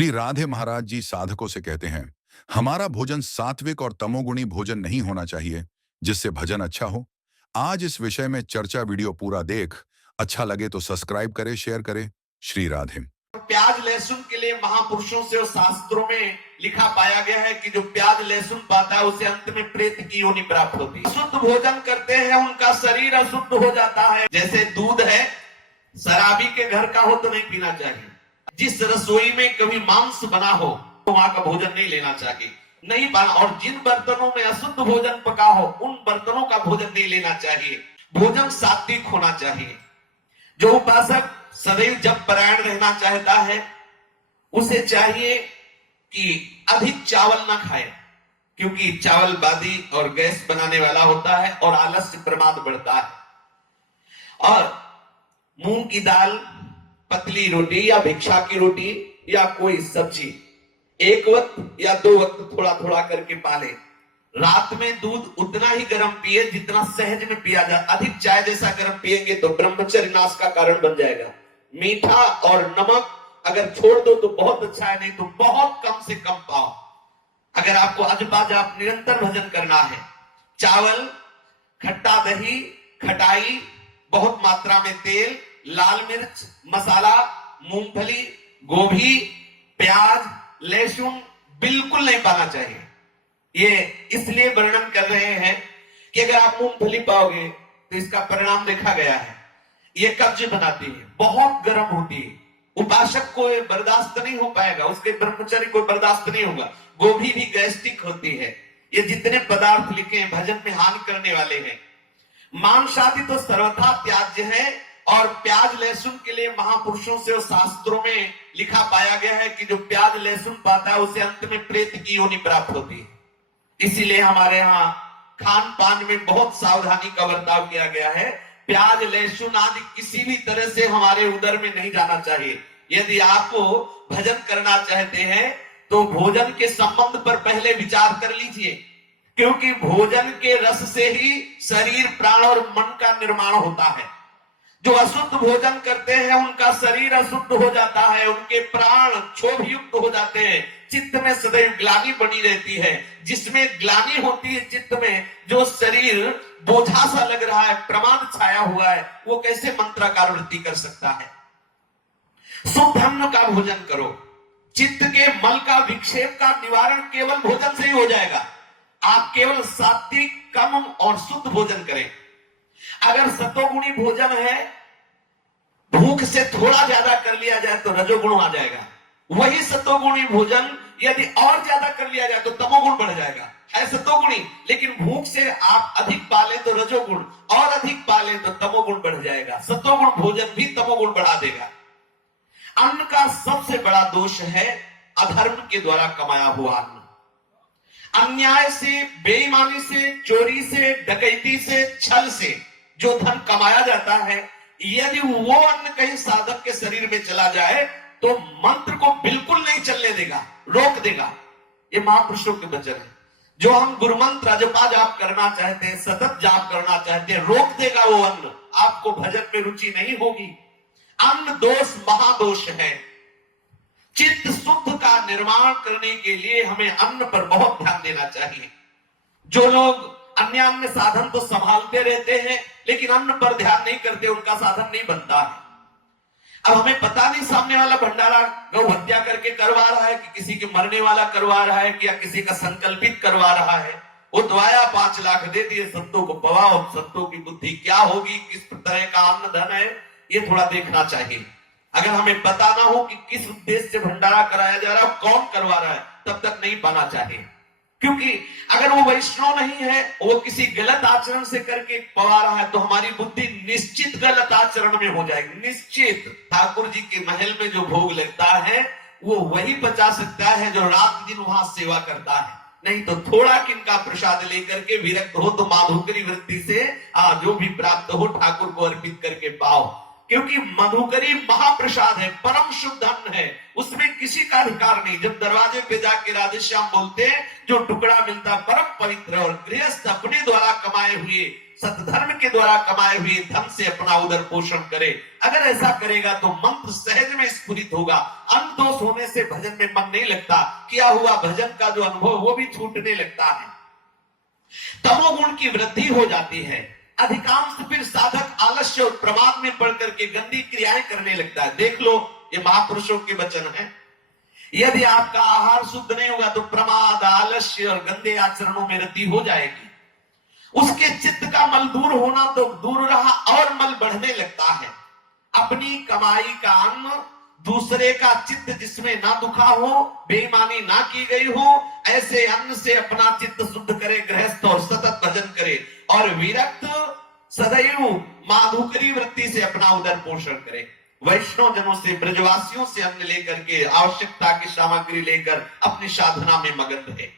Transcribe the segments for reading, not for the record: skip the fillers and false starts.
श्री राधे महाराज जी साधकों से कहते हैं, हमारा भोजन सात्विक और तमोगुणी भोजन नहीं होना चाहिए, जिससे भजन अच्छा हो। आज इस विषय में चर्चा। वीडियो पूरा देख, अच्छा लगे तो सब्सक्राइब करें, शेयर करें। श्री राधे। प्याज लहसुन के लिए महापुरुषों से और शास्त्रों में लिखा पाया गया है कि जो प्याज लहसुन पाता है उसे अंत में प्रेत की योनि प्राप्त होती है। शुद्ध भोजन करते हैं उनका शरीर अशुद्ध हो जाता है। जैसे दूध है, शराबी के घर का हो तो नहीं पीना चाहिए। जिस रसोई में कभी मांस बना हो तो वहां का भोजन नहीं लेना चाहिए, नहीं पाना। और जिन बर्तनों में अशुद्ध भोजन पका हो उन बर्तनों का भोजन नहीं लेना चाहिए। भोजन सात्विक होना चाहिए। जो उपासक सदैव जप परायण रहना चाहता है उसे चाहिए कि अधिक चावल ना खाए, क्योंकि चावल बादी और गैस बनाने वाला होता है और आलस्य प्रमाद बढ़ता है। और मूंग की दाल, पतली रोटी या भिक्षा की रोटी या कोई सब्जी एक वक्त या दो वक्त थोड़ा थोड़ा करके पाले। रात में दूध उतना ही गर्म पिए जितना सहज में पिया जाए। अधिक चाय जैसा गर्म पिएंगे तो ब्रह्मचर्य नाश का कारण बन जाएगा। मीठा और नमक अगर छोड़ दो तो बहुत अच्छा है, नहीं तो बहुत कम से कम पाओ। अगर आपको अजपाजाप निरंतर भजन करना है, चावल, खट्टा दही, खटाई, बहुत मात्रा में तेल, लाल मिर्च, मसाला, मूंगफली, गोभी, प्याज, लहसुन बिल्कुल नहीं पाना चाहिए। ये इसलिए वर्णन कर रहे हैं कि अगर आप मूंगफली पाओगे तो इसका परिणाम देखा गया है, ये कब्ज बनाती है, बहुत गर्म होती है। उपासक को बर्दाश्त नहीं हो पाएगा, उसके ब्रह्मचर्य को बर्दाश्त नहीं होगा। गोभी भी गैस्ट्रिक होती है। ये जितने पदार्थ लिखे हैं भजन में हानि करने वाले हैं। मांस आदि तो सर्वथा त्याज्य है। और प्याज लहसुन के लिए महापुरुषों से और शास्त्रों में लिखा पाया गया है कि जो प्याज लहसुन पाता है उसे अंत में प्रेत की योनि प्राप्त होती है। इसीलिए हमारे यहाँ खान पान में बहुत सावधानी का बर्ताव किया गया है। प्याज लहसुन आदि किसी भी तरह से हमारे उदर में नहीं जाना चाहिए। यदि आप भजन करना चाहते हैं तो भोजन के संबंध पर पहले विचार कर लीजिए, क्योंकि भोजन के रस से ही शरीर, प्राण और मन का निर्माण होता है। जो अशुद्ध भोजन करते हैं उनका शरीर अशुद्ध हो जाता है, उनके प्राण क्षोभयुक्त हो जाते हैं, चित्त में सदैव ग्लानि बनी रहती है। जिसमें ग्लानि होती है चित्त में, जो शरीर बोझा सा लग रहा है, प्रमाद छाया हुआ है, वो कैसे मंत्राकार वृत्ति कर सकता है। शुद्ध अन्न का भोजन करो। चित्त के मल का, विक्षेप का निवारण केवल भोजन से ही हो जाएगा। आप केवल सात्विक, कम और शुद्ध भोजन करें। अगर सतोगुणी भोजन है, भूख से थोड़ा ज्यादा कर लिया जाए तो रजोगुण आ जाएगा। वही सतोगुणी भोजन यदि और ज्यादा कर लिया जाए तो तमोगुण बढ़ जाएगा। है सतोगुणी, लेकिन भूख से आप अधिक पाले तो रजोगुण, और अधिक पाले तो तमोगुण बढ़ जाएगा। सतोगुण भोजन भी तमोगुण बढ़ा देगा। अन्न का सबसे बड़ा दोष है अधर्म के द्वारा कमाया हुआ अन्न। अन्याय से, बेईमानी से, चोरी से, डकैती से, छल से जो धन कमाया जाता है, यदि वो अन्न कहीं साधक के शरीर में चला जाए तो मंत्र को बिल्कुल नहीं चलने देगा, रोक देगा। ये महापुरुषों के वचन है। जो हम गुरु मंत्र जपा जाप करना चाहते हैं, सतत जाप करना चाहते हैं, रोक देगा वो अन्न। आपको भजन में रुचि नहीं होगी। अन्न दोष महादोष है। चित्त शुद्ध का निर्माण करने के लिए हमें अन्न पर बहुत ध्यान देना चाहिए। जो लोग अन्य साधन तो संभालते रहते हैं लेकिन अन्न पर ध्यान नहीं करते, उनका साधन नहीं बनता है। अब हमें पता नहीं सामने वाला भंडारा गौ हत्या करके करवा रहा है कि किसी के मरने वाला करवा रहा है कि या किसी का संकल्पित करवा रहा है। वो दवाया 5 लाख दे दिए, संतों को पवाओ, संतों की बुद्धि क्या होगी, किस तरह का अन्न धन है, ये थोड़ा देखना चाहिए। अगर हमें पता ना हो कि किस उद्देश्य से भंडारा कराया जा रहा है, कौन करवा रहा है, तब तक नहीं पाना चाहिए। क्योंकि अगर वो वैष्णव नहीं है, वो किसी गलत आचरण से करके पवा रहा है, तो हमारी बुद्धि निश्चित गलत आचरण में हो जाएगी। निश्चित। ठाकुर जी के महल में जो भोग लगता है वो वही पचा सकता है जो रात दिन वहां सेवा करता है। नहीं तो थोड़ा किनका प्रसाद लेकर के विरक्त हो तो माधुकरी वृत्ति से जो भी प्राप्त हो ठाकुर को अर्पित करके पाओ। क्योंकि मधुकरी महाप्रसाद है, परम शुद्ध अन्न है, उसमें किसी का अधिकार नहीं। जब दरवाजे पे जाके राधेश्याम बोलते हैं, जो टुकड़ा मिलता परम पवित्र और गृहस्थ अपने द्वारा कमाए हुए सतधर्म के द्वारा कमाए हुए धन से अपना उदर पोषण करे। अगर ऐसा करेगा तो मंत्र सहज में स्फुरित होगा। अन्न दोष होने से भजन में मन नहीं लगता, किया हुआ भजन का जो अनुभव वो भी छूटने लगता है। तमोगुण की वृद्धि हो जाती है। अधिकांश फिर साधक आलस्य और प्रमाद में पड़ करके गंदी क्रियाएं करने लगता है। देख लो, ये महापुरुषों के वचन है। यदि आपका आहार शुद्ध नहीं होगा तो प्रमाद, आलस्य और गंदे आचरणों में रति हो जाएगी। उसके चित्त का मल दूर होना तो दूर रहा, और मल बढ़ने लगता है। अपनी कमाई का अन्न, दूसरे का चित्त जिसमें ना दुखा हो, बेईमानी ना की गई हो, ऐसे अन्न से अपना चित्त शुद्ध करे गृहस्थ, और सतत भजन करे, और विरक्त सदैव माधुकरी वृत्ति से अपना उदर पोषण करे। वैष्णव जनों से, ब्रजवासियों से अन्न लेकर के, आवश्यकता की सामग्री लेकर अपनी साधना में मगन रहे।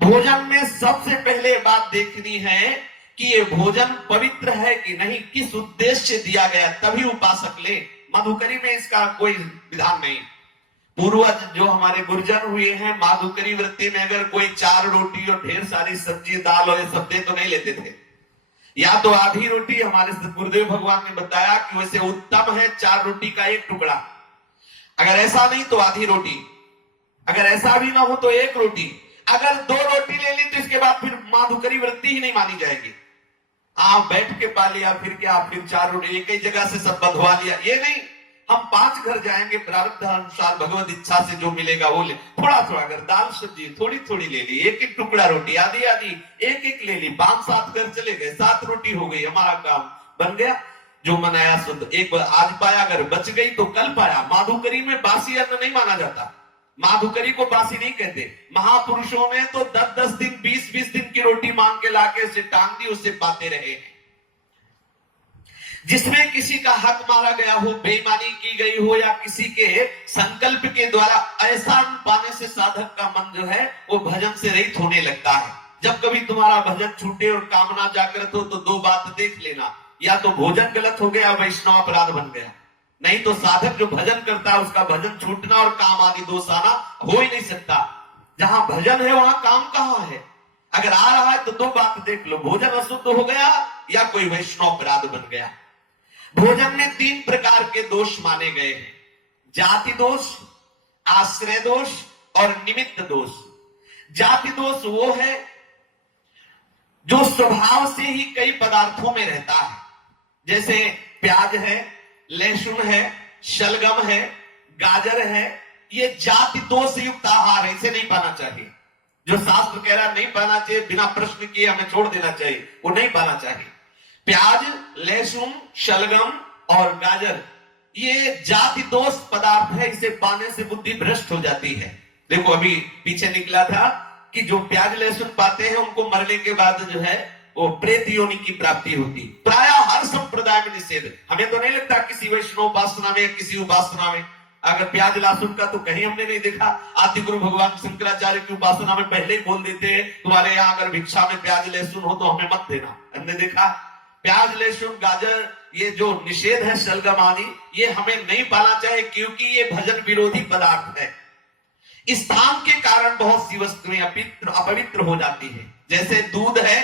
भोजन में सबसे पहले बात देखनी है कि ये भोजन पवित्र है कि नहीं, किस उद्देश्य से दिया गया, तभी उपासक ले। माधुकरी में इसका कोई विधान नहीं। पूर्वज जो हमारे गुर्जर हुए हैं, माधुकरी वृत्ति में अगर कोई 4 रोटी और ढेर सारी सब्जी दाल और ये सब दे तो नहीं लेते थे। या तो आधी रोटी, हमारे गुरुदेव भगवान ने बताया कि वैसे उत्तम है 4 रोटी का 1 टुकड़ा, अगर ऐसा नहीं तो आधी रोटी, अगर ऐसा भी ना हो तो 1 रोटी। अगर 2 रोटी ले ली तो इसके बाद फिर माधुकरी वृत्ति ही नहीं मानी जाएगी। आप बैठ के पा लिया, फिर क्या, फिर 4 रोटी एक ही जगह से सब बंधवा लिया, ये नहीं। हम 5 घर जाएंगे, प्रारब्ध अनुसार भगवत इच्छा से जो मिलेगा वो ले। थोड़ा थोड़ा, अगर दाल सब्जी थोड़ी थोड़ी ले ली, 1-1 टुकड़ा रोटी, आधी आधी 1-1 ले ली, 5-7 घर चले गए, 7 रोटी हो गई, हमारा काम बन गया। जो मनाया शुद्ध, एक बार आज पाया, अगर बच गई तो कल पाया। माधुकरी में बासी अन्न नहीं माना जाता, माधुकरी को बासी नहीं कहते। महापुरुषों ने तो 10-10 दिन, 20-20 दिन की रोटी मांग के लाके उसे टांग दी, उससे पाते रहे। जिसमें किसी का हक मारा गया हो, बेईमानी की गई हो, या किसी के संकल्प के द्वारा ऐसा अन्न पाने से साधक का मन जो है वो भजन से रहित होने लगता है। जब कभी तुम्हारा भजन छूटे और कामना जागृत हो तो 2 बात देख लेना, या तो भोजन गलत हो गया, वैष्णव अपराध बन गया, नहीं तो साधक जो भजन करता है उसका भजन छूटना और काम आदि दोष आना हो ही नहीं सकता। जहां भजन है वहां काम कहां है? अगर आ रहा है तो 2 बात देख लो, भोजन अशुद्ध हो गया या कोई वैष्णव अपराध बन गया। भोजन में 3 प्रकार के दोष माने गए हैं, जाति दोष, आश्रय दोष और निमित्त दोष। जाति दोष वो है जो स्वभाव से ही कई पदार्थों में रहता है, जैसे प्याज है, लहसुन है, शलगम है, गाजर है, ये जाति दोष युक्त आहार है, इसे नहीं पाना चाहिए। जो शास्त्र कह रहा नहीं पाना चाहिए, बिना प्रश्न किए हमें छोड़ देना चाहिए, वो नहीं पाना चाहिए। प्याज, लहसुन, शलगम और गाजर ये जाति दोष पदार्थ है, इसे पाने से बुद्धि भ्रष्ट हो जाती है। देखो अभी पीछे निकला था कि जो प्याज लहसुन पाते हैं उनको मरने के बाद जो है वो प्रेत योनि की प्राप्ति होती। प्राय हर संप्रदाय में निषेध। हमें तो नहीं लगता किसी वैष्णव उपासना में, किसी उपासना में अगर प्याज लहसुन का तो कहीं हमने नहीं देखा। आदि गुरु भगवान शंकराचार्य की उपासना में पहले ही बोल देते हैं, तुम्हारे यहाँ अगर भिक्षा में प्याज लहसुन हो तो हमें मत देना। हमने देखा प्याज लहसुन गाजर ये जो निषेध है, शलगम आदि, ये हमें नहीं पाना चाहिए, क्योंकि ये भजन विरोधी पदार्थ है। स्थान के कारण बहुत सी वस्तुएं अपवित्र हो जाती है। जैसे दूध है,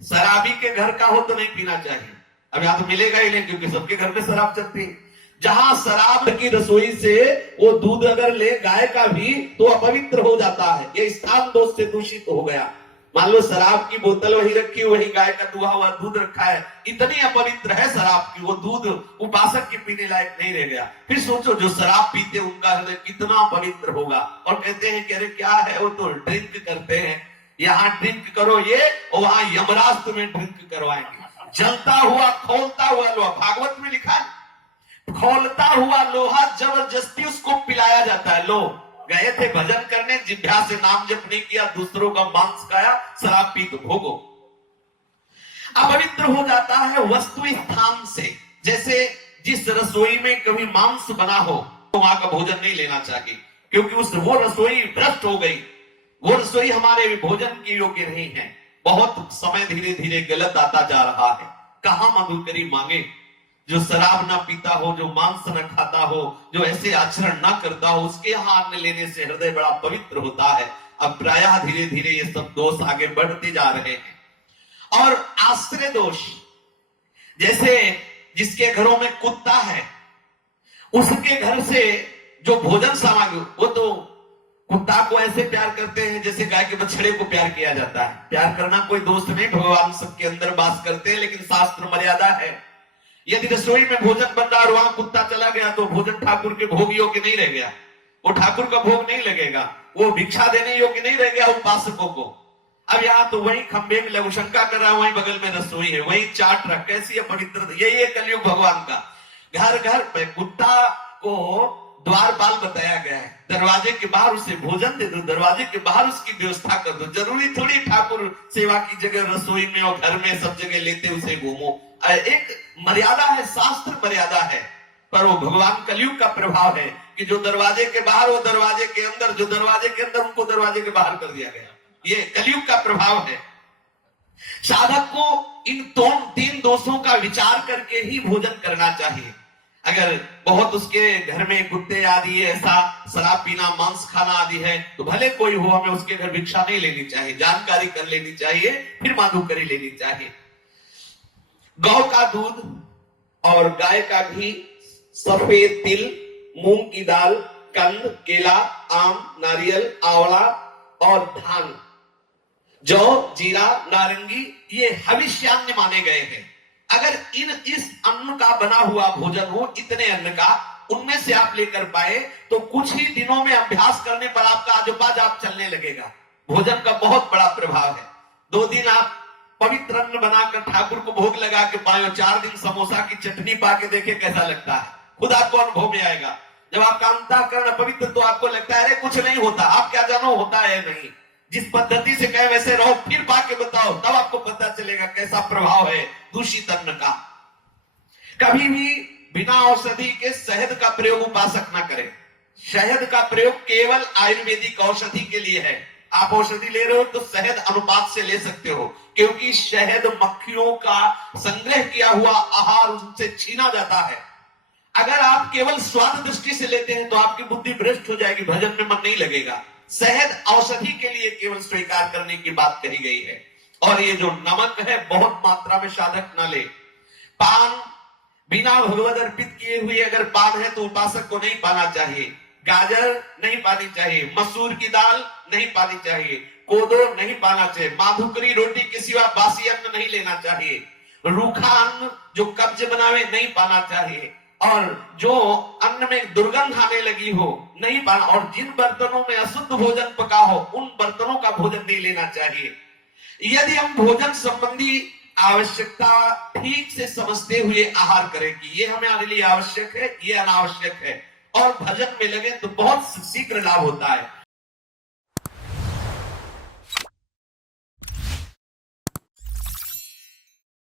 शराबी के घर का हो तो नहीं पीना चाहिए। अब यहां तो मिलेगा ही नहीं, क्योंकि सबके घर में शराब चलती है। जहां शराब की रसोई से वो दूध अगर ले गाय का भी तो अपवित्र हो जाता है, ये स्थान दोष से दूषित हो गया। मान लो शराब की बोतल वही रखी, वही गाय का दुहा हुआ दूध रखा है, इतनी अपवित्र है शराब की, वो दूध उपासक के पीने लायक नहीं रह गया। फिर सोचो जो शराब पीते उनका हृदय कितना पवित्र होगा। और कहते हैं कि अरे क्या है, वो तो ड्रिंक करते हैं, यहाँ ड्रिंक करो ये, और वहां यमराज तुम्हें ड्रिंक करवाएंगे। जलता हुआ खोलता हुआ लोहा, भागवत में लिखा है, खोलता हुआ लोहा जबरदस्ती उसको पिलाया जाता है। लो गए थे भजन करने, जिभ्या से नाम जप नहीं किया, दूसरों का मांस खाया, शराब पी तो भोगो। अपवित्र हो जाता है वस्तु स्थान से। जैसे जिस रसोई में कभी मांस बना हो तो वहां का भोजन नहीं लेना चाहिए, क्योंकि वो रसोई भ्रष्ट हो गई, वो रसोई हमारे भोजन की योग्य नहीं है। बहुत समय धीरे धीरे गलत आता जा रहा है। कहां मधुकरी मांगे? जो शराब ना पीता हो, जो मांस न खाता हो, जो ऐसे आचरण ना करता हो, उसके यहाँ अन्न लेने से हृदय बड़ा पवित्र होता है। अब प्रायः धीरे धीरे ये सब दोष आगे बढ़ते जा रहे हैं। और आश्रय दोष, जैसे जिसके घरों में कुत्ता है उसके घर से जो भोजन सामग्री, वो तो कुत्ता को ऐसे प्यार करते हैं जैसे गाय के बछड़े को प्यार किया जाता है। प्यार करना कोई दोस्त नहीं, भगवान सबके अंदर वास करते हैं, लेकिन शास्त्र मर्यादा है। यदि रसोई में भोजन बन रहा और वहां कुत्ता चला गया तो भोजन ठाकुर के भोग योग्य नहीं रह गया, वो ठाकुर का भोग नहीं लगेगा, वो भिक्षा देने योग्य नहीं रह गया उपासकों को। अब यहाँ तो वही खंबे में लघु शंका कर रहा है, वही बगल में रसोई है, वही चाट रहा, कैसी है पवित्र। यही है कलयुग भगवान का। घर घर पे कुत्ता को द्वारपाल बताया गया है, दरवाजे के बाहर उसे भोजन दे दो, दरवाजे के बाहर उसकी व्यवस्था कर दो। जरूरी थोड़ी ठाकुर सेवा की जगह रसोई में और घर में सब जगह लेते उसे घूमो। एक मर्यादा है, शास्त्र मर्यादा है, पर वो भगवान कलयुग का प्रभाव है कि जो दरवाजे के बाहर वो दरवाजे के अंदर, जो दरवाजे के अंदर उनको दरवाजे के बाहर कर दिया गया। ये कलयुग का प्रभाव है। साधक को इन तीन दोषों का विचार करके ही भोजन करना चाहिए। अगर बहुत उसके घर में कुत्ते आदि ऐसा शराब पीना, मांस खाना आदि है तो भले कोई हो, हमें उसके घर भिक्षा नहीं लेनी चाहिए, जानकारी कर लेनी चाहिए, फिर माधुकरी लेनी चाहिए। गौ का दूध और गाय का घी, सफेद तिल, मूंग की दाल, कंद, केला, आम, नारियल, आंवला और धान, जौ, जीरा, नारंगी, ये हविष्यान्न माने गए हैं। अगर इस अन्न का बना हुआ भोजन हो, इतने अन्न का, उनमें से आप लेकर पाए तो कुछ ही दिनों में अभ्यास करने पर आपका आजोबाजाप चलने लगेगा। भोजन का बहुत बड़ा प्रभाव है। 2 दिन आप पवित्र अन्न बनाकर ठाकुर को भोग लगा के पाए, 4 दिन समोसा की चटनी पा के देखे कैसा लगता है, खुद आपको अनुभव में आएगा। जब आपका अंतःकरण पवित्र तो आपको लगता है अरे कुछ नहीं होता, आप क्या जानो होता है नहीं। जिस पद्धति से कहे वैसे रहो, फिर पाके बताओ, तब आपको पता चलेगा कैसा प्रभाव है दूषित अन्न का। कभी भी बिना औषधि के शहद का प्रयोग उपासक न करें। शहद का प्रयोग केवल आयुर्वेदिक औषधि के लिए है। आप औषधि ले रहे हो तो शहद अनुपात से ले सकते हो, क्योंकि शहद मक्खियों का संग्रह किया हुआ आहार उनसे छीना जाता है। अगर आप केवल स्वाद दृष्टि से लेते हैं तो आपकी बुद्धि भ्रष्ट हो जाएगी, भजन में मन नहीं लगेगा। शहद औषधि के लिए केवल स्वीकार करने की बात कही गई है। और ये जो नमक है बहुत मात्रा में साधक न ले। पान बिना भगवद अर्पित किए हुए अगर पान है तो उपासक को नहीं पाना चाहिए। गाजर नहीं पानी चाहिए, मसूर की दाल नहीं पानी चाहिए, कोदो नहीं पाना चाहिए, माधुकरी रोटी के सिवा बासी अन्न नहीं लेना चाहिए, रूखा अन्न जो कब्ज बनावे नहीं पाना चाहिए, और जो अन्न में दुर्गंध आने लगी हो नहीं पाना, और जिन बर्तनों में अशुद्ध भोजन पका हो उन बर्तनों का भोजन नहीं लेना चाहिए। यदि हम भोजन संबंधी आवश्यकता ठीक से समझते हुए आहार करें कि ये हमारे लिए आवश्यक है, ये अनावश्यक है, और भजन में लगे तो बहुत शीघ्र लाभ होता है।